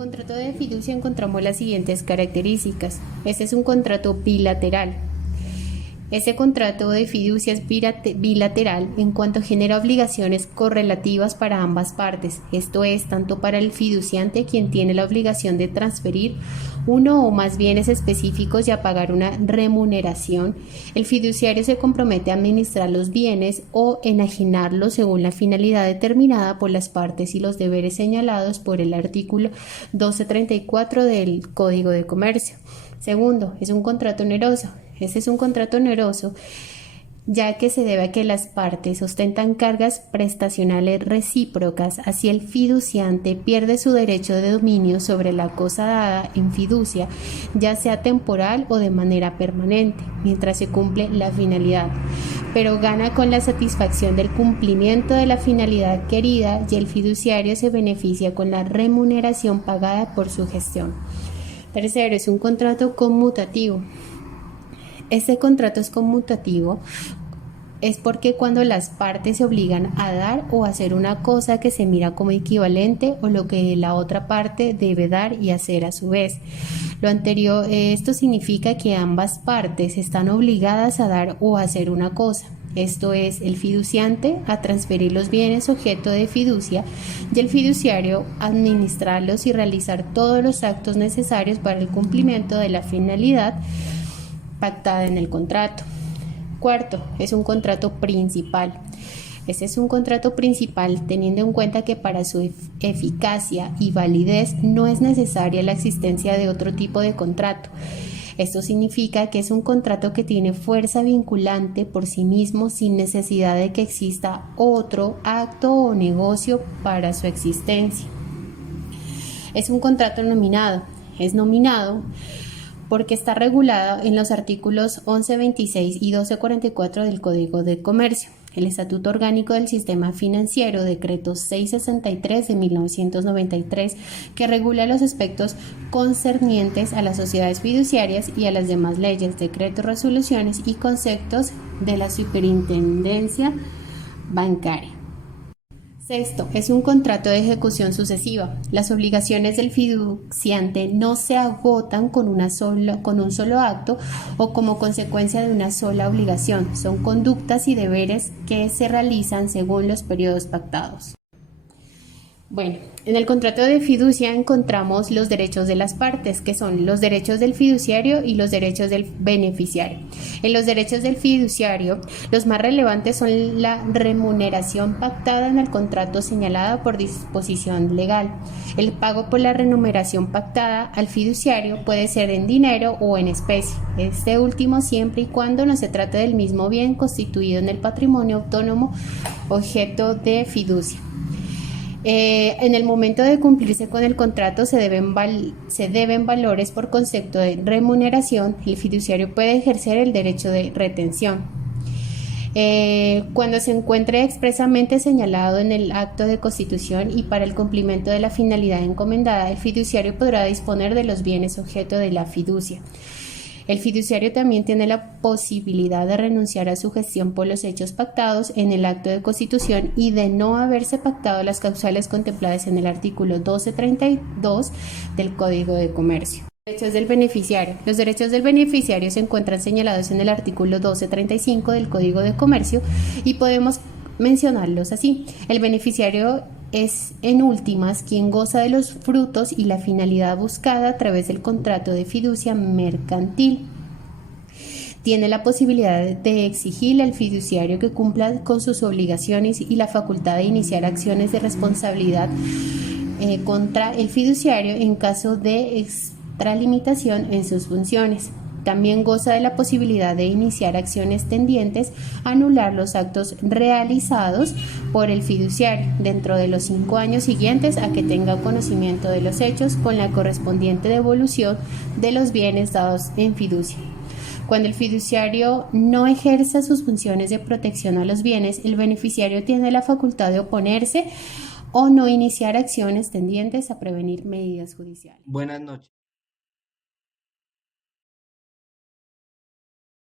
contrato de fiducia encontramos las siguientes características. Este es un contrato bilateral. Este contrato de fiducia es bilateral en cuanto genera obligaciones correlativas para ambas partes, esto es, tanto para el fiduciante, quien tiene la obligación de transferir uno o más bienes específicos y a pagar una remuneración. El fiduciario se compromete a administrar los bienes o enajenarlos según la finalidad determinada por las partes y los deberes señalados por el artículo 1234 del Código de Comercio. Segundo, es un contrato oneroso. Este es un contrato oneroso ya que se debe a que las partes ostentan cargas prestacionales recíprocas, así el fiduciante pierde su derecho de dominio sobre la cosa dada en fiducia, ya sea temporal o de manera permanente, mientras se cumple la finalidad, pero gana con la satisfacción del cumplimiento de la finalidad querida y el fiduciario se beneficia con la remuneración pagada por su gestión. Tercero, es un contrato conmutativo. Este contrato es conmutativo es porque cuando las partes se obligan a dar o hacer una cosa que se mira como equivalente o lo que la otra parte debe dar y hacer a su vez. Lo anterior, esto significa que ambas partes están obligadas a dar o a hacer una cosa. Esto es, el fiduciante a transferir los bienes objeto de fiducia y el fiduciario a administrarlos y realizar todos los actos necesarios para el cumplimiento de la finalidad pactada en el contrato. Cuarto, es un contrato principal. Este es un contrato principal teniendo en cuenta que para su eficacia y validez no es necesaria la existencia de otro tipo de contrato. Esto significa que es un contrato que tiene fuerza vinculante por sí mismo sin necesidad de que exista otro acto o negocio para su existencia. Es un contrato nominado. Es nominado porque está regulada en los artículos 1126 y 1244 del Código de Comercio, el Estatuto Orgánico del Sistema Financiero, Decreto 663 de 1993, que regula los aspectos concernientes a las sociedades fiduciarias y a las demás leyes, decretos, resoluciones y conceptos de la Superintendencia Bancaria. Sexto, es un contrato de ejecución sucesiva. Las obligaciones del fiduciante no se agotan con un solo acto o como consecuencia de una sola obligación. Son conductas y deberes que se realizan según los periodos pactados. Bueno, en el contrato de fiducia encontramos los derechos de las partes, que son los derechos del fiduciario y los derechos del beneficiario. En los derechos del fiduciario, los más relevantes son la remuneración pactada en el contrato señalada por disposición legal. El pago por la remuneración pactada al fiduciario puede ser en dinero o en especie, este último siempre y cuando no se trate del mismo bien constituido en el patrimonio autónomo objeto de fiducia. En el momento de cumplirse con el contrato se deben valores por concepto de remuneración. El fiduciario puede ejercer el derecho de retención. Cuando se encuentre expresamente señalado en el acto de constitución y para el cumplimiento de la finalidad encomendada, el fiduciario podrá disponer de los bienes objeto de la fiducia. El fiduciario también tiene la posibilidad de renunciar a su gestión por los hechos pactados en el acto de constitución y de no haberse pactado las causales contempladas en el artículo 1232 del Código de Comercio. Derechos del beneficiario. Los derechos del beneficiario se encuentran señalados en el artículo 1235 del Código de Comercio y podemos mencionarlos así. El beneficiario es en últimas quien goza de los frutos y la finalidad buscada a través del contrato de fiducia mercantil. Tiene la posibilidad de exigirle al fiduciario que cumpla con sus obligaciones y la facultad de iniciar acciones de responsabilidad contra el fiduciario en caso de extralimitación en sus funciones. También goza de la posibilidad de iniciar acciones tendientes a anular los actos realizados por el fiduciario dentro de los 5 años siguientes a que tenga conocimiento de los hechos con la correspondiente devolución de los bienes dados en fiducia. Cuando el fiduciario no ejerza sus funciones de protección a los bienes, el beneficiario tiene la facultad de oponerse o no iniciar acciones tendientes a prevenir medidas judiciales. Buenas noches.